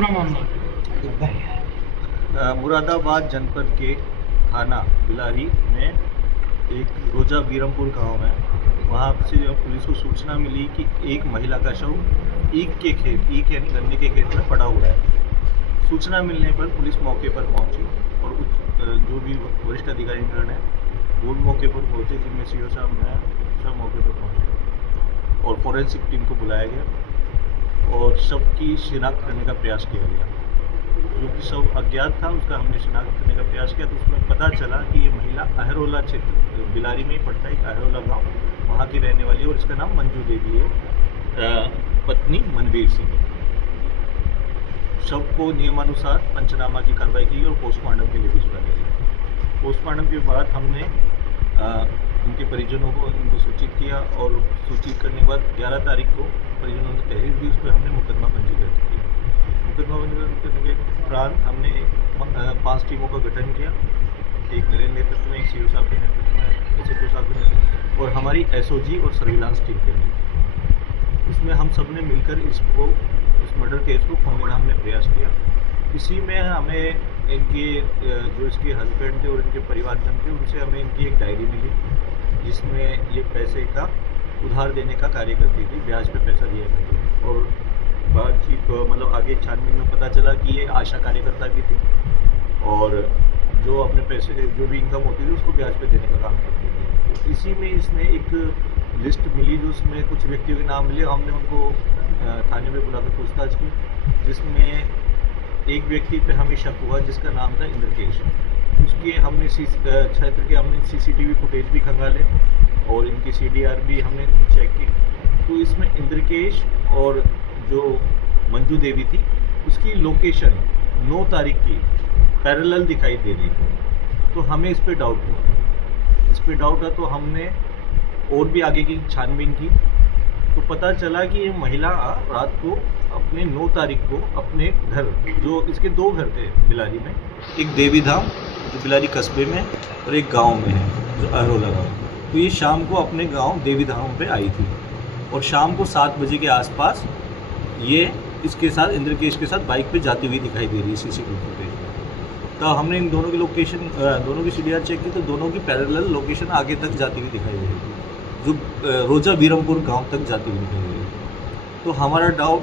पूरा मामला? मुरादाबाद जनपद के थाना बिलारी में एक रोजा बीरमपुर गांव है। वहाँ से जब पुलिस को सूचना मिली कि एक महिला का शव ईख यानी गन्ने के खेत में पड़ा हुआ है। सूचना मिलने पर पुलिस मौके पर पहुंची और जो भी वरिष्ठ अधिकारीगण है वो मौके पर पहुंचे, जिनमें सीओ साहब हैं, सब मौके पर पहुंचे और फॉरेंसिक टीम को बुलाया गया और शव की शिनाख्त करने का प्रयास किया गया। जो कि शव अज्ञात था उसका हमने शिनाख्त करने का प्रयास किया तो उसमें पता चला कि ये महिला अहरोला क्षेत्र बिलारी में ही पड़ता है, अहरोला गाँव, वहाँ की रहने वाली है और इसका नाम मंजू देवी है, पत्नी मनवीर सिंह। शव को नियमानुसार पंचनामा की कार्रवाई की और पोस्टमार्टम के लिए भिजवा दिया। पोस्टमार्टम के बाद हमने उनके परिजनों को इनको सूचित किया और सूचित करने के बाद 11 तारीख को परिजनों ने तहरीर दी, उस पर हमने मुकदमा पंजीकृत किया। मुकदमा पंजीकृत करने के उपरांत हमने 5 टीमों का गठन किया, एक मेरे नेतृत्व में, एक सीओ साहब के नेतृत्व में, SHO साहब के नेतृत्व में और हमारी SOG और सर्विलांस टीम के नेतृत्व। इसमें हम सब ने मिलकर इस मर्डर केस को खोलने का हमने प्रयास किया। इसी में हमें इनके जो इसके हस्बैंड थे और इनके परिवारजन थे उनसे हमें इनकी एक डायरी मिली जिसमें ये पैसे का उधार देने का कार्य करती थी, ब्याज पे पैसा दिया करती थी। और बातचीत मतलब आगे छानबीन में पता चला कि ये आशा कार्यकर्ता भी थी और जो अपने पैसे जो भी इनकम होती थी उसको ब्याज पे देने का काम करती थी। तो इसी में इसने एक लिस्ट मिली जो उसमें कुछ व्यक्तियों के नाम मिले, हमने उनको थाने में बुलाकर पूछताछ की, जिसमें एक व्यक्ति पे हमें शक हुआ जिसका नाम था इंद्रकेश। उसके हमने क्षेत्र के हमने CCTV फुटेज भी खंगाले और इनकी CDR भी हमने चेक की। तो इसमें इंद्रकेश और जो मंजू देवी थी उसकी लोकेशन 9 तारीख की पैरेलल दिखाई दे रही थी। तो हमें इस पे डाउट हुआ, तो हमने और भी आगे की छानबीन की तो पता चला कि ये महिला रात को अपने 9 तारीख को अपने घर, जो इसके 2 घर थे बिलारी में, एक देवी धाम जो बिलारी कस्बे में और एक गांव में है जो अहरोला गाँव। तो ये शाम को अपने गांव देवी धाम पे आई थी और शाम को 7 बजे के आसपास ये इसके साथ इंद्रकेश के साथ बाइक पे जाती हुई दिखाई दे रही है CCTV फुटेज में। तो हमने इन दोनों की लोकेशन, दोनों की CDR चेक की तो दोनों की पैरेलल लोकेशन आगे तक जाती हुई दिखाई दे रही थी, जो रोजा बीरमपुर गांव तक जाती हुई दिखाई दे रही थी। तो हमारा डाउट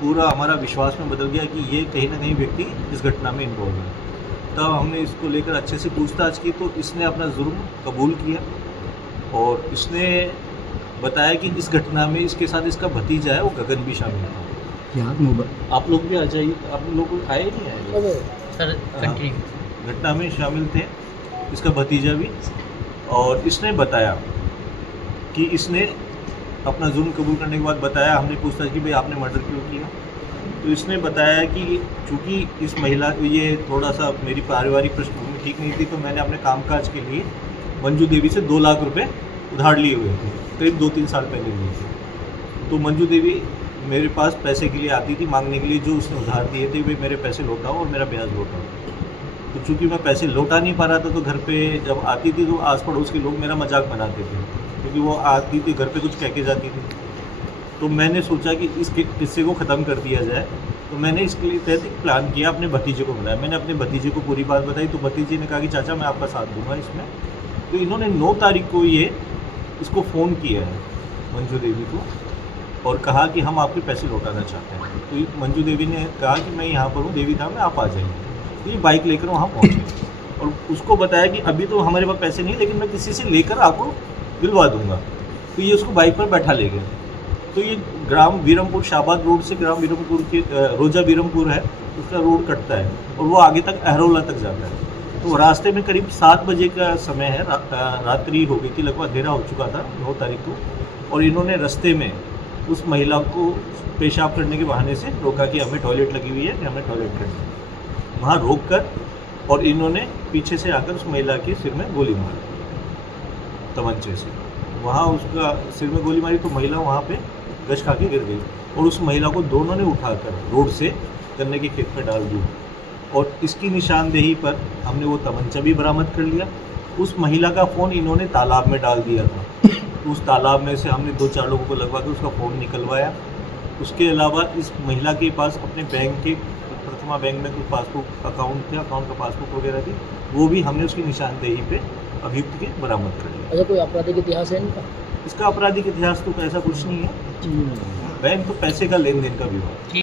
पूरा हमारा विश्वास में बदल गया कि ये कहीं ना कहीं व्यक्ति इस घटना में इन्वॉल्व है। तब हमने इसको लेकर अच्छे से पूछताछ की तो इसने अपना जुर्म कबूल किया और इसने बताया कि इस घटना में इसके साथ इसका भतीजा है वो गगन भी शामिल था। आप लोग भी आ जाइए, आप लोग आए नहीं आए सर? घटना में शामिल थे इसका भतीजा भी। और इसने बताया कि इसने अपना जुर्म कबूल करने के बाद बताया, हमने पूछताछ की भाई आपने मर्डर क्यों किया, तो इसने बताया कि चूँकि इस महिला ये थोड़ा सा मेरी पारिवारिक पृष्ठभूमि ठीक नहीं थी तो मैंने अपने कामकाज के लिए मंजू देवी से 2 लाख रुपए उधार लिए हुए थे, करीब 2-3 साल पहले लिए थे। तो मंजू देवी मेरे पास पैसे के लिए आती थी मांगने के लिए, जो उसने उधार दिए थे वे मेरे पैसे लौटाओ और मेरा ब्याज लौटाओ। तो चूँकि मैं पैसे लौटा नहीं पा रहा था तो घर पे जब आती थी तो आस पड़ोस के लोग मेरा मजाक बनाते थे क्योंकि वो आती थी घर पे कुछ कह के जाती थी। तो मैंने सोचा कि इस किस्से को ख़त्म कर दिया जाए, तो मैंने इसके लिए तहत एक प्लान किया, अपने भतीजे को बुलाया। मैंने अपने भतीजे को पूरी बात बताई तो भतीजे ने कहा कि चाचा मैं आपका साथ दूंगा इसमें। तो इन्होंने 9 तारीख को ये इसको फ़ोन किया है मंजू देवी को और कहा कि हम आपके पैसे लौटाना चाहते हैं। तो मंजू देवी ने कहा कि मैं यहाँ पर हूँ देवी धाम में, आप आ जाइए। तो ये बाइक लेकर वहाँ पहुँचे और उसको बताया कि अभी तो हमारे पास पैसे नहीं लेकिन मैं किसी से लेकर आपको दिलवा दूंगा। तो ये उसको बाइक पर बैठा ले गया। तो ये ग्राम बीरमपुर, शाहबाद रोड से ग्राम बीरमपुर के रोजा बीरमपुर है उसका रोड कटता है और वो आगे तक अहरोला तक जाता है। तो रास्ते में करीब 7 बजे का समय है, रात्रि हो गई थी, लगभग अंधेरा हो चुका था 9 तारीख को। और इन्होंने रास्ते में उस महिला को पेशाब करने के बहाने से रोका कि हमें टॉयलेट लगी हुई है कि हमें टॉयलेट करना है। वहाँ रोक कर और इन्होंने पीछे से आकर उस महिला के सिर में गोली मारी तमंचे से। वहाँ उसका सिर में गोली मारी तो महिला वहाँ पे गश खा के गिर गई और उस महिला को दोनों ने उठाकर रोड से गन्ने के खेत में डाल दिया। और इसकी निशानदेही पर हमने वो तमंचा भी बरामद कर लिया। उस महिला का फ़ोन इन्होंने तालाब में डाल दिया था। उस तालाब में से हमने 2-4 लोगों को लगवा के उसका फ़ोन निकलवाया। उसके अलावा इस महिला के पास अपने बैंक के कस्टमर बैंक में कुछ पासबुक अकाउंट थे, अकाउंट का पासबुक वगैरह थी, वो भी हमने उसकी निशानदेही पे अभियुक्त के बरामद कर लिया। अच्छा, कोई आपराधिक इतिहास है इनका? इसका आपराधिक इतिहास तो ऐसा कुछ नहीं है, बैंक तो पैसे का लेन देन का विवाद।